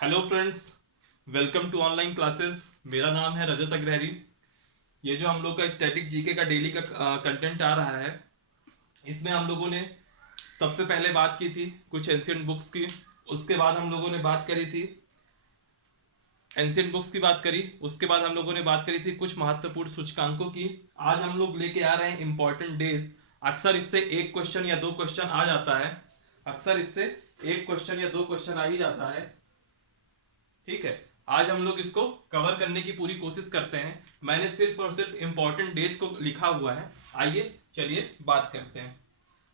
Hello friends, welcome to online classes. मेरा नाम है रजत अग्रहरी। ये जो हम लोग का स्टैटिक जीके का डेली का कंटेंट आ रहा है, इसमें हम लोगों ने सबसे पहले बात की थी कुछ एंशियंट बुक्स की। उसके बाद हम लोगों ने बात करी थी एंशियंट बुक्स की बात करी। उसके बाद हम लोगों ने बात करी थी कुछ महत्वपूर्ण सूचकांकों की। आज हम लोग लेके आ रहे हैं इंपॉर्टेंट डेज। अक्सर इससे एक क्वेश्चन या दो क्वेश्चन आ जाता है। अक्सर इससे एक क्वेश्चन या दो क्वेश्चन आ ही जाता है। ठीक है, आज हम लोग इसको कवर करने की पूरी कोशिश करते हैं। मैंने सिर्फ और सिर्फ इंपॉर्टेंट डेज को लिखा हुआ है। आइए चलिए बात करते हैं।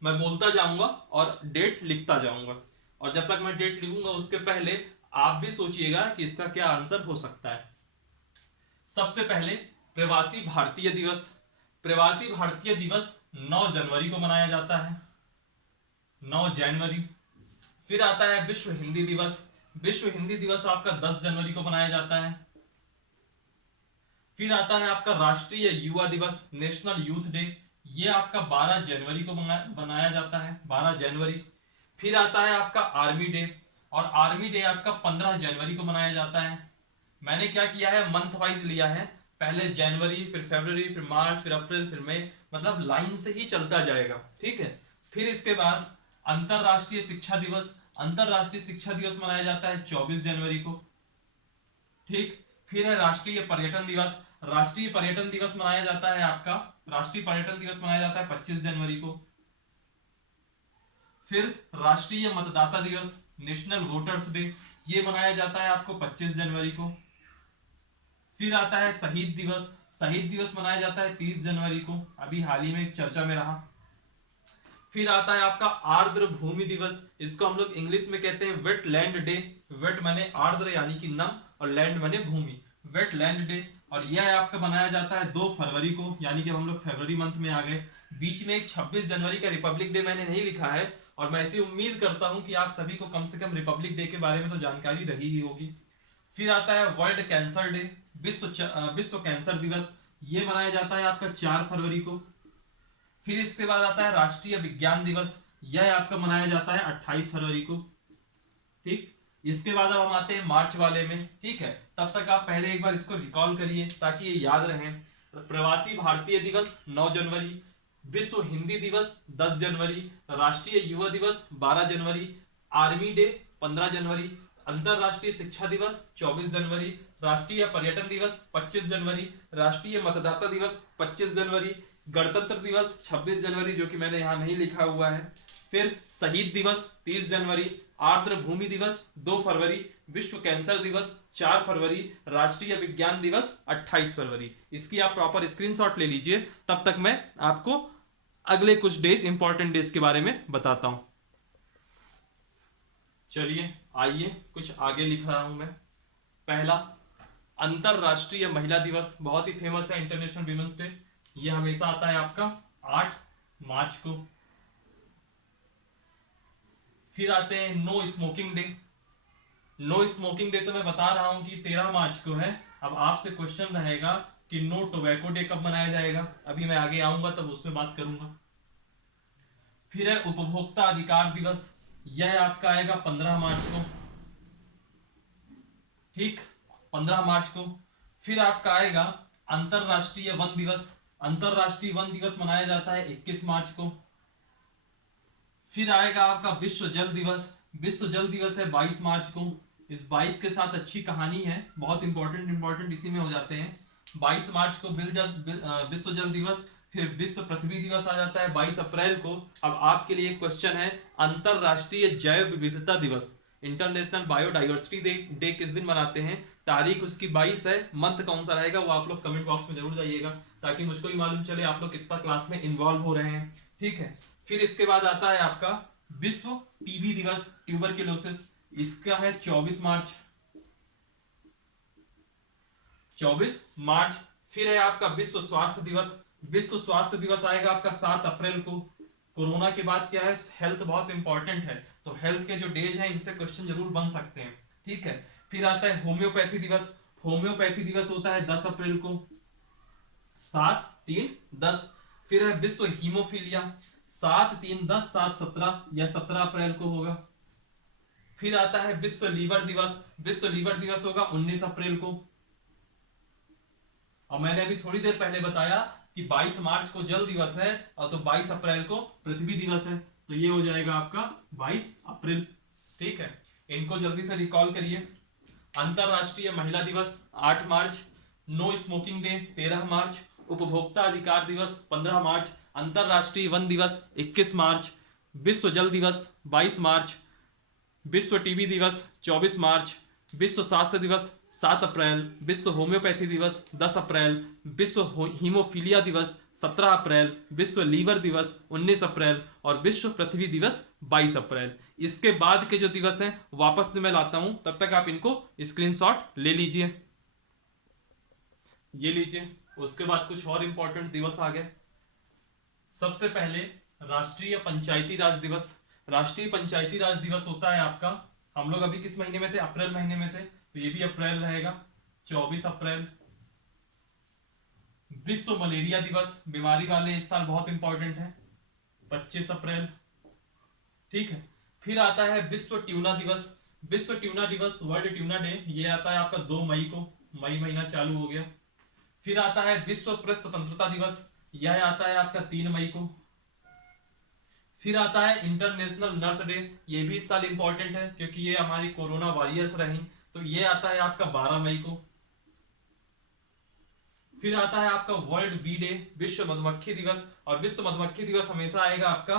मैं बोलता जाऊंगा और डेट लिखता जाऊंगा, और जब तक मैं डेट लिखूंगा उसके पहले आप भी सोचिएगा कि इसका क्या आंसर हो सकता है। सबसे पहले प्रवासी भारतीय दिवस। प्रवासी भारतीय दिवस 9 जनवरी को मनाया जाता है, 9 जनवरी। फिर आता है विश्व हिंदी दिवस। विश्व हिंदी दिवस आपका 10 जनवरी को मनाया जाता है। फिर आता है आपका राष्ट्रीय युवा दिवस, नेशनल यूथ डे। ये आपका 12 जनवरी को मनाया जाता है, 12 जनवरी। फिर आता है आपका आर्मी डे, और आर्मी डे आपका 15 जनवरी को मनाया जाता है। मैंने क्या किया है, मंथ वाइज लिया है। पहले जनवरी, फिर फरवरी, फिर मार्च, फिर अप्रैल, फिर मई, मतलब लाइन से ही चलता जाएगा। ठीक है। फिर इसके बाद अंतरराष्ट्रीय शिक्षा दिवस। अंतरराष्ट्रीय शिक्षा दिवस मनाया जाता है 24 जनवरी को। ठीक। फिर है राष्ट्रीय पर्यटन दिवस। राष्ट्रीय पर्यटन दिवस मनाया जाता है आपका, राष्ट्रीय पर्यटन दिवस मनाया जाता है 25 जनवरी को। फिर राष्ट्रीय मतदाता दिवस, नेशनल वोटर्स डे, ये मनाया जाता है आपको 25 जनवरी को। फिर आता है शहीद दिवस। शहीद दिवस मनाया जाता है 30 जनवरी को, अभी हाल ही में चर्चा में रहा। फिर आता है आपका आर्द्र भूमि दिवस। इसको हम लोग इंग्लिश में कहते हैं वेट लैंड डे। वेट माने आर्द्र यानी कि नम, और लैंड माने भूमि, वेट लैंड डे। और यह आपका मनाया जाता है 2 फरवरी को, यानी कि हम लोग फरवरी मंथ में आ गए। बीच में एक 26 जनवरी का रिपब्लिक डे मैंने नहीं लिखा है, और मैं ऐसी उम्मीद करता हूं कि आप सभी को कम से कम रिपब्लिक डे के बारे में तो जानकारी रही ही होगी। फिर आता है वर्ल्ड कैंसर डे, विश्व कैंसर दिवस। ये मनाया जाता है आपका 4 फरवरी को। फिर इसके बाद आता है राष्ट्रीय विज्ञान दिवस। यह आपका मनाया जाता है 28 फरवरी को। ठीक। इसके बाद अब हम आते हैं मार्च वाले में। ठीक है, तब तक आप पहले एक बार इसको रिकॉल करिए ताकि ये याद रहे। प्रवासी भारतीय दिवस 9 जनवरी, विश्व हिंदी दिवस 10 जनवरी, राष्ट्रीय युवा दिवस 12 जनवरी, आर्मी डे 15 जनवरी, अंतरराष्ट्रीय शिक्षा दिवस 24 जनवरी, राष्ट्रीय पर्यटन दिवस 25 जनवरी, राष्ट्रीय मतदाता दिवस 25 जनवरी, गणतंत्र दिवस 26 जनवरी, जो कि मैंने यहां नहीं लिखा हुआ है। फिर शहीद दिवस 30 जनवरी, आर्द्र भूमि दिवस 2 फरवरी, विश्व कैंसर दिवस 4 फरवरी, राष्ट्रीय विज्ञान दिवस 28 फरवरी। इसकी आप प्रॉपर स्क्रीनशॉट ले लीजिए, तब तक मैं आपको अगले कुछ डेज, इंपॉर्टेंट डेज के बारे में बताता हूं। चलिए आइए कुछ आगे लिख रहा हूं मैं। पहला, अंतरराष्ट्रीय महिला दिवस, बहुत ही फेमस है इंटरनेशनल वीमेंस डे। ये हमेशा आता है आपका 8 मार्च को। फिर आते हैं no smoking day. No smoking day तो मैं बता रहा हूं कि 13 मार्च को है। अब आपसे क्वेश्चन रहेगा कि नो टोबैको डे कब मनाया जाएगा, अभी मैं आगे आऊंगा तब उसमें बात करूंगा। फिर है उपभोक्ता अधिकार दिवस, यह आपका आएगा 15 मार्च को। ठीक, 15 मार्च को। फिर आपका आएगा अंतरराष्ट्रीय वन दिवस। अंतरराष्ट्रीय वन दिवस मनाया जाता है 21 मार्च को। फिर आएगा आपका विश्व जल दिवस। विश्व जल दिवस है 22 मार्च को। इस 22 के साथ अच्छी कहानी है, बहुत इंपॉर्टेंट इसी में हो जाते हैं। 22 मार्च को विश्व जल दिवस। फिर विश्व पृथ्वी दिवस आ जाता है 22 अप्रैल को। अब आपके लिए क्वेश्चन है, अंतरराष्ट्रीय जैव विविधता दिवस, इंटरनेशनल बायोडाइवर्सिटी डे किस दिन मनाते हैं? तारीख उसकी 22 है। मंथ कौन सा रहेगा वो आप लोग कमेंट बॉक्स में जरूर जाइएगा, ताकि मुझको भी मालूम चले आप लोग कितना क्लास में इन्वॉल्व हो रहे हैं। ठीक है। फिर इसके बाद आता है आपका विश्व टीबी दिवस, ट्यूबरक्लोसिस। इसका है 24 मार्च, 24 मार्च। फिर है आपका विश्व स्वास्थ्य दिवस। विश्व स्वास्थ्य दिवस आएगा आपका 7 अप्रैल को। कोरोना के बाद क्या है, हेल्थ बहुत इंपॉर्टेंट है, तो हेल्थ के जो डेज हैं इनसे क्वेश्चन जरूर बन सकते हैं। ठीक है। फिर आता है होम्योपैथी दिवस। होम्योपैथी दिवस होता है 10 अप्रैल को, 7 3 10। फिर है विश्व हीमोफीलिया, 7 3 10 7 17 या 17 अप्रैल को होगा। फिर आता है विश्व लीवर दिवस। विश्व लीवर दिवस होगा 19 अप्रैल को। और मैंने अभी थोड़ी देर पहले बताया कि 22 मार्च को जल दिवस है और तो 22 अप्रैल को पृथ्वी दिवस है, तो ये हो जाएगा आपका 22 अप्रैल। ठीक है, इनको जल्दी से रिकॉल करिए। अंतरराष्ट्रीय महिला दिवस 8 मार्च, नो स्मोकिंग डे 13 मार्च, उपभोक्ता अधिकार दिवस 15 मार्च, अंतरराष्ट्रीय वन दिवस 21 मार्च, विश्व जल दिवस 22 मार्च, विश्व टीबी दिवस 24 मार्च, विश्व स्वास्थ्य दिवस 7 अप्रैल, विश्व होम्योपैथी दिवस 10 अप्रैल, विश्व हीमोफीलिया दिवस 17 अप्रैल, विश्व लीवर दिवस 19 अप्रैल और विश्व पृथ्वी दिवस 22 अप्रैल। इसके बाद के जो दिवस हैं वापस से मैं लाता हूं, तब तक आप इनको स्क्रीनशॉट ले लीजिए। ये लीजिए, उसके बाद कुछ और इंपॉर्टेंट दिवस आ गए। सबसे पहले राष्ट्रीय पंचायती राज दिवस। राष्ट्रीय पंचायती राज दिवस होता है आपका, हम लोग अभी किस महीने में थे, अप्रैल महीने में थे, तो ये भी अप्रैल रहेगा 24 अप्रैल। विश्व मलेरिया दिवस, बीमारी वाले इस साल बहुत इंपॉर्टेंट है, 25 अप्रैल। ठीक है, फिर आता है विश्व ट्यूना दिवस। विश्व ट्यूना दिवस, वर्ल्ड ट्यूना डे, ये आता है आपका 2 मई को, मई महीना चालू हो गया। फिर आता है विश्व प्रेस स्वतंत्रता दिवस, यह आता है आपका 3 मई को। फिर आता है इंटरनेशनल नर्स डे, ये भी इस साल इंपॉर्टेंट है क्योंकि ये हमारी कोरोना वॉरियर्स रही, तो ये आता है आपका 12 मई को। फिर आता है आपका वर्ल्ड बी डे, विश्व मधुमक्खी दिवस, और विश्व मधुमक्खी दिवस हमेशा आएगा आपका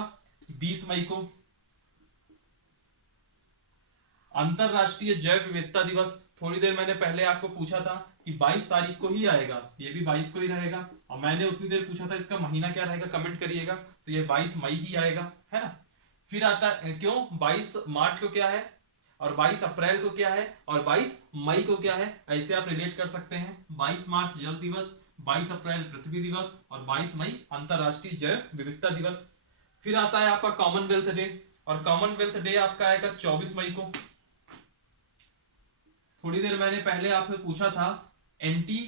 20 मई को। अंतरराष्ट्रीय जैव विविधता दिवस, थोड़ी देर मैंने पहले आपको पूछा था कि 22 तारीख को ही आएगा, ये भी 22 को ही रहेगा, और मैंने उतनी देर पूछा था इसका महीना क्या रहेगा, कमेंट करिएगा, तो ये 22 मई ही आएगा, है ना। फिर आता है, क्यों 22 मार्च को क्या है और 22 अप्रैल को क्या है और 22 मई को क्या है, ऐसे आप रिलेट कर सकते हैं। 22 मार्च जल दिवस, 22 अप्रैल पृथ्वी दिवस और 22 मई अंतरराष्ट्रीय जैव विविधता दिवस। फिर आता है आपका कॉमनवेल्थ डे, और कॉमनवेल्थ डे आपका आएगा 24 मई को। थोड़ी देर मैंने पहले आपसे पूछा था एंटी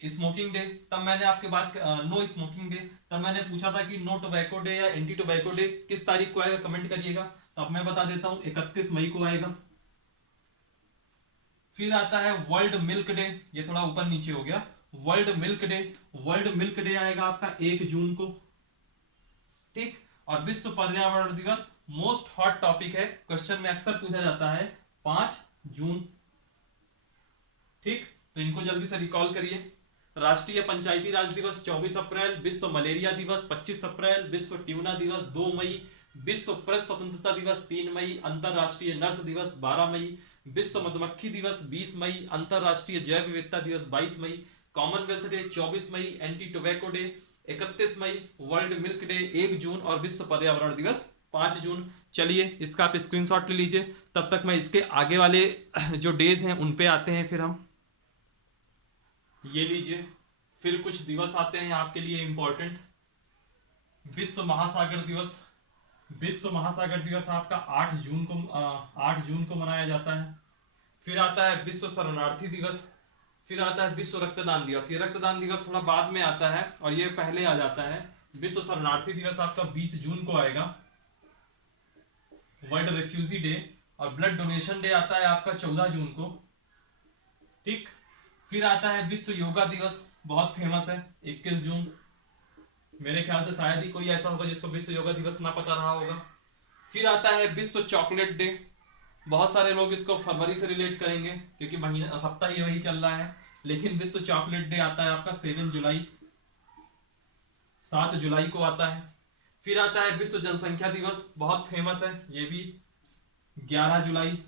स्मोकिंग डे, तब मैंने आपके बात नो स्मोकिंग डे, तब मैंने पूछा था कि नो टोबैको डे या एंटी टोबैको डे किस तारीख को आएगा, कमेंट करिएगा। तो अब मैं बता देता हूं 31 मई को आएगा। फिर आता है वर्ल्ड मिल्क डे, ये थोड़ा ऊपर नीचे हो गया, world milk day. World milk day आएगा आपका 1 जून को। ठीक, और विश्व पर्यावरण दिवस, मोस्ट हॉट टॉपिक है, क्वेश्चन में अक्सर पूछा जाता है, 5 जून। ठीक, तो इनको जल्दी से रिकॉल करिए। राष्ट्रीय पंचायती राज दिवस 24 अप्रैल, विश्व मलेरिया दिवस 25 अप्रैल, विश्व ट्यूना दिवस 2 मई, विश्व प्रेस स्वतंत्रता दिवस 3 मई, अंतरराष्ट्रीय नर्स दिवस 12 मई, विश्व मधुमक्खी दिवस 20 मई, अंतरराष्ट्रीय जैव विविधता दिवस 22 मई, कॉमनवेल्थ डे 24 मई, एंटी टोबैको डे 31 मई, वर्ल्ड मिल्क डे 1 जून और विश्व पर्यावरण दिवस 5 जून। चलिए इसका आप स्क्रीनशॉट ले लीजिए, तब तक मैं इसके आगे वाले जो डेज हैं उन पे आते हैं। फिर हम ये लीजिए, फिर कुछ दिवस आते हैं आपके लिए इंपॉर्टेंट। विश्व महासागर दिवस, विश्व महासागर दिवस आपका 8 जून को 8 जून को मनाया जाता है। फिर आता है विश्व शरणार्थी दिवस, फिर आता है विश्व रक्तदान दिवस, ये रक्तदान दिवस थोड़ा बाद में आता है और ये पहले आ जाता है। विश्व शरणार्थी दिवस आपका 20 जून को आएगा। वर्ल्ड रेफ्यूजी डे और ब्लड डोनेशन डे आता है आपका 14 जून को। ठीक, फिर आता है विश्व योगा दिवस, बहुत फेमस है, 21 जून। मेरे ख्याल से शायद ही कोई ऐसा होगा जिसको विश्व योगा दिवस ना पता रहा होगा। फिर आता है विश्व चॉकलेट डे, बहुत सारे लोग इसको फरवरी से रिलेट करेंगे क्योंकि महीना हफ्ता ही वही चल रहा है, लेकिन विश्व चॉकलेट डे आता है आपका 7 जुलाई, 7 जुलाई को आता है। फिर आता है विश्व जनसंख्या दिवस, बहुत फेमस है, ये भी 11 जुलाई,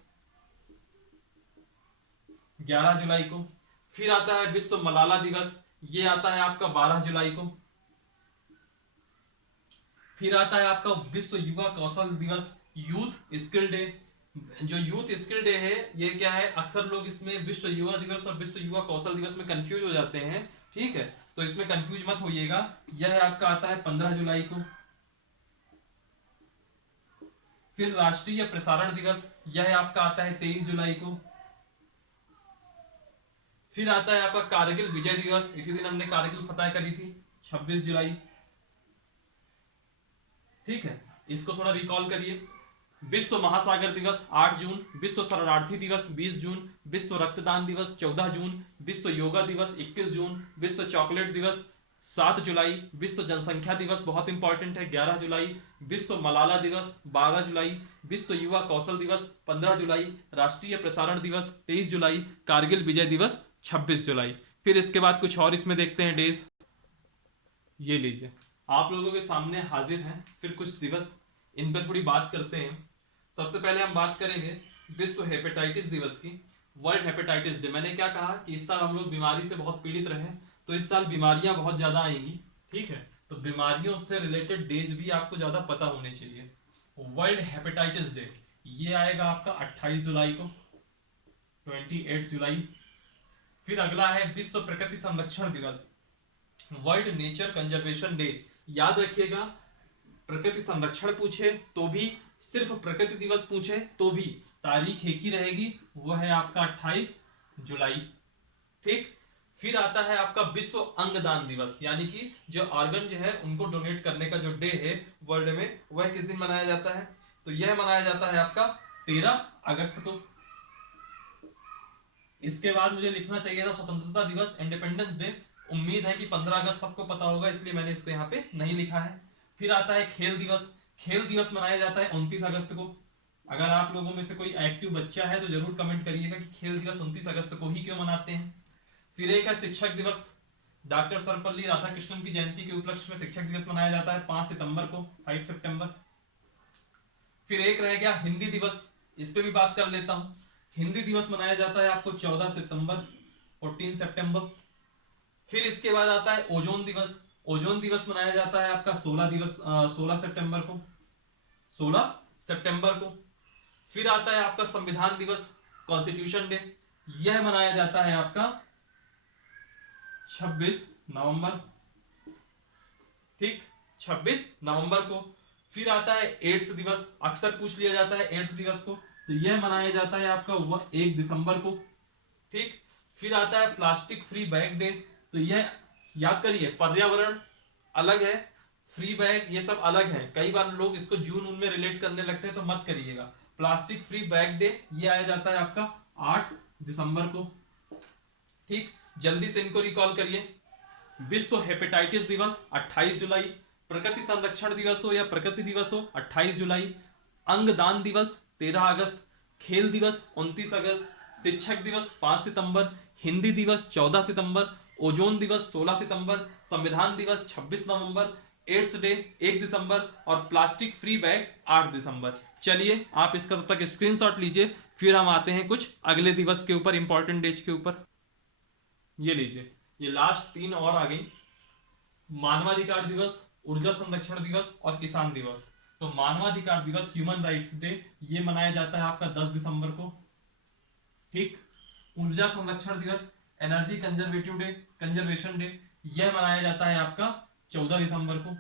11 जुलाई को। फिर आता है विश्व मलाला दिवस, ये आता है आपका 12 जुलाई को। फिर आता है आपका विश्व युवा कौशल दिवस, यूथ स्किल डे। जो यूथ स्किल डे है ये क्या है, अक्सर लोग इसमें विश्व युवा दिवस और विश्व युवा कौशल दिवस में कंफ्यूज हो जाते हैं, ठीक है, तो इसमें कंफ्यूज मत होइएगा। यह आपका आता है 15 जुलाई को। फिर राष्ट्रीय प्रसारण दिवस, यह आपका आता है 23 जुलाई को। फिर आता है आपका कारगिल विजय दिवस, इसी दिन हमने कारगिल फतह करी थी, 26 जुलाई। ठीक है, इसको थोड़ा रिकॉल करिए। विश्व महासागर दिवस 8 जून, विश्व शरणार्थी दिवस 20 जून, विश्व रक्तदान दिवस 14 जून, विश्व योगा दिवस 21 जून, विश्व चॉकलेट दिवस 7 जुलाई, विश्व जनसंख्या दिवस बहुत इंपॉर्टेंट है 11 जुलाई, विश्व मलाला दिवस 12 जुलाई, विश्व युवा कौशल दिवस 15 जुलाई, राष्ट्रीय प्रसारण दिवस 23 जुलाई, कारगिल विजय दिवस 26 जुलाई। फिर इसके बाद कुछ और इसमें देखते हैं डेज। ये लीजिए, आप लोगों के सामने हाजिर हैं फिर कुछ दिवस, इन पर थोड़ी बात करते हैं। सबसे पहले हम बात करेंगे विश्व हेपेटाइटिस दिवस की, वर्ल्ड हेपेटाइटिस डे। मैंने क्या कहा कि इस साल हम लोग बीमारी से बहुत पीड़ित रहे, तो इस साल बीमारियां बहुत ज्यादा आएंगी, ठीक है, तो बीमारियों से रिलेटेड डेज भी आपको ज्यादा पता होने चाहिए। वर्ल्ड हेपेटाइटिस डे ये आएगा आपका 28 जुलाई को, 28 जुलाई। फिर अगला है विश्व प्रकृति संरक्षण दिवस, वर्ल्ड नेचर कंजर्वेशन डे। याद रखिएगा, प्रकृति संरक्षण पूछे तो भी, सिर्फ प्रकृति दिवस पूछे तो भी तारीख एक ही रहेगी, वो है आपका 28 जुलाई, ठीक। फिर आता है आपका विश्व अंगदान दिवस, यानी कि जो ऑर्गन जो है उनको डोनेट करने का जो डे है वर्ल्ड में, वह किस दिन मनाया जाता है, तो यह मनाया जाता है आपका 13 अगस्त को। इसके बाद मुझे लिखना चाहिए था स्वतंत्रता दिवस, इंडिपेंडेंस डे। उम्मीद है कि 15 अगस्त सबको पता होगा, इसलिए मैंने इसको यहाँ पे नहीं लिखा है। फिर आता है खेल दिवस, खेल दिवस मनाया जाता है 29 अगस्त को। अगर आप लोगों में से कोई एक्टिव बच्चा है तो जरूर कमेंट करिएगा कि खेल दिवस 29 अगस्त को ही क्यों मनाते हैं। फिर एक है शिक्षक दिवस, डॉक्टर सर्वपल्ली राधाकृष्णन की जयंती के उपलक्ष्य में शिक्षक दिवस मनाया जाता है 5 सितंबर को, 5 सितंबर। फिर एक रह गया हिंदी दिवस, इस पे भी बात कर लेता हूं। हिंदी दिवस मनाया जाता है आपको 14 सितंबर, 14 सितंबर। फिर इसके बाद आता है ओजोन दिवस, ओजोन दिवस मनाया जाता है आपका 16 सितंबर को, 16 सितंबर को। फिर आता है आपका संविधान दिवस, कॉन्स्टिट्यूशन डे, यह मनाया जाता है आपका 26 नवंबर, ठीक, 26 नवंबर को। फिर आता है एड्स दिवस, अक्सर पूछ लिया जाता है एड्स दिवस को, तो यह मनाया जाता है आपका 1 दिसंबर को, ठीक। फिर आता है प्लास्टिक फ्री बैग डे, तो यह याद करिए, पर्यावरण अलग है, फ्री बैग ये सब अलग है, कई बार लोग इसको जून में रिलेट करने लगते हैं, तो मत करिएगा। प्लास्टिक फ्री बैग डे ये आया जाता है आपका 8 दिसंबर को, ठीक। जल्दी से इनको रिकॉल करिए। विश्व हेपेटाइटिस दिवस 28 जुलाई, प्रकृति संरक्षण दिवस हो या प्रकृति दिवस हो 28 जुलाई, अंगदान दिवस 13 अगस्त, खेल दिवस 29 अगस्त, शिक्षक दिवस 5 सितंबर, हिंदी दिवस 14 सितंबर, ओजोन दिवस 16 सितंबर, संविधान दिवस 26 नवंबर, एड्स डे 1 दिसंबर और प्लास्टिक फ्री बैग 8 दिसंबर। चलिए आप इसका तब तक स्क्रीनशॉट लीजिए, फिर हम आते हैं कुछ अगले दिवस के ऊपर, इंपॉर्टेंट डेज के ऊपर। ये लीजिए, ये लास्ट 3 और आ गई, मानवाधिकार दिवस, ऊर्जा संरक्षण दिवस और किसान दिवस। तो मानवाधिकार दिवस, ह्यूमन राइट्स डे, ये मनाया जाता है आपका 10 दिसंबर को, ठीक। ऊर्जा संरक्षण दिवस, energy conservative day, conservation day, यह मनाया जाता है आपका 14 दिसंबर को,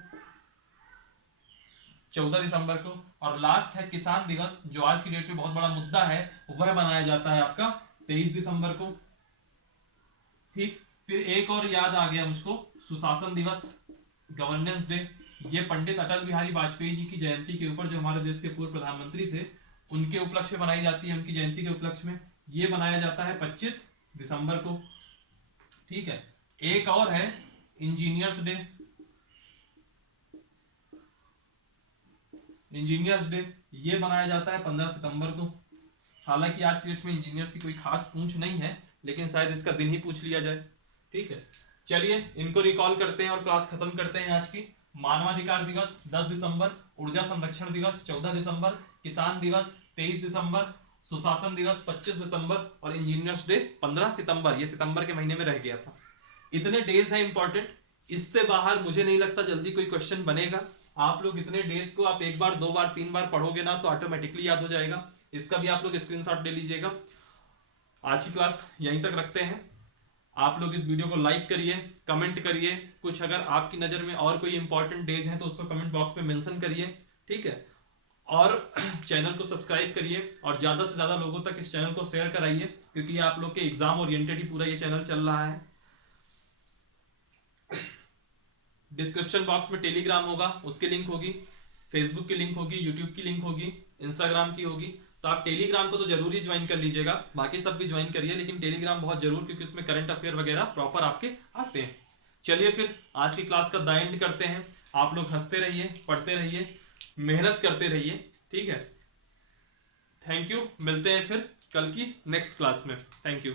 14 दिसंबर को। और लास्ट है किसान दिवस, जो आज की डेट में बहुत बड़ा मुद्दा है, वह मनाया जाता है आपका 23 दिसंबर को, ठीक। फिर एक और याद आ गया मुझको, सुशासन दिवस, गवर्नेंस डे, ये पंडित अटल बिहारी वाजपेयी जी की जयंती के ऊपर, जो हमारे देश के पूर्व प्रधानमंत्री थे, उनके उपलक्ष्य में बनाई जाती है, उनकी जयंती के उपलक्ष्य में, ये मनाया जाता है 25 दिसंबर को, ठीक है। एक और है इंजीनियर्स डे, इंजीनियर्स डे, ये मनाया जाता है 15 सितंबर को। हालांकि आज की डेट में इंजीनियर्स की कोई खास पूछ नहीं है, लेकिन शायद इसका दिन ही पूछ लिया जाए, ठीक है। चलिए इनको रिकॉल करते हैं और क्लास खत्म करते हैं आज की। मानवाधिकार दिवस 10 दिसंबर, ऊर्जा संरक्षण दिवस 14 दिसंबर, किसान दिवस 23 दिसंबर, सुशासन दिवस 25 दिसंबर और इंजीनियर्स डे 15 सितंबर। ये सितंबर के महीने में रह गया था। इतने डेज हैं इंपॉर्टेंट, इससे बाहर मुझे नहीं लगता जल्दी कोई क्वेश्चन बनेगा। आप लोग इतने डेज को आप 1 बार 2 बार 3 बार पढ़ोगे ना तो ऑटोमेटिकली याद हो जाएगा। इसका भी आप लोग स्क्रीनशॉट ले लीजिएगा। आज की क्लास यहीं तक रखते हैं। आप लोग इस वीडियो को लाइक करिए, कमेंट करिए, कुछ अगर आपकी नज़र में और कोई इंपॉर्टेंट डेज हैं तो उसको कमेंट बॉक्स में मेंशन करिए, ठीक है। और चैनल को सब्सक्राइब करिए और ज़्यादा से ज़्यादा लोगों तक इस चैनल को शेयर कराइए, क्योंकि आप लोग के एग्जाम ओरिएंटेड ही पूरा ये चैनल चल रहा है। डिस्क्रिप्शन बॉक्स में टेलीग्राम होगा, उसकी लिंक होगी, फेसबुक की लिंक होगी, यूट्यूब की लिंक होगी, इंस्टाग्राम की होगी। तो आप टेलीग्राम को तो जरूर ही ज्वाइन कर लीजिएगा, बाकी सब भी ज्वाइन करिए, लेकिन टेलीग्राम बहुत जरूर, क्योंकि उसमें करंट अफेयर वगैरह प्रॉपर आपके आते हैं। चलिए फिर आज की क्लास का द एंड करते हैं। आप लोग हंसते रहिए, पढ़ते रहिए, मेहनत करते रहिए, ठीक है। थैंक यू, मिलते हैं फिर कल की नेक्स्ट क्लास में। Thank you.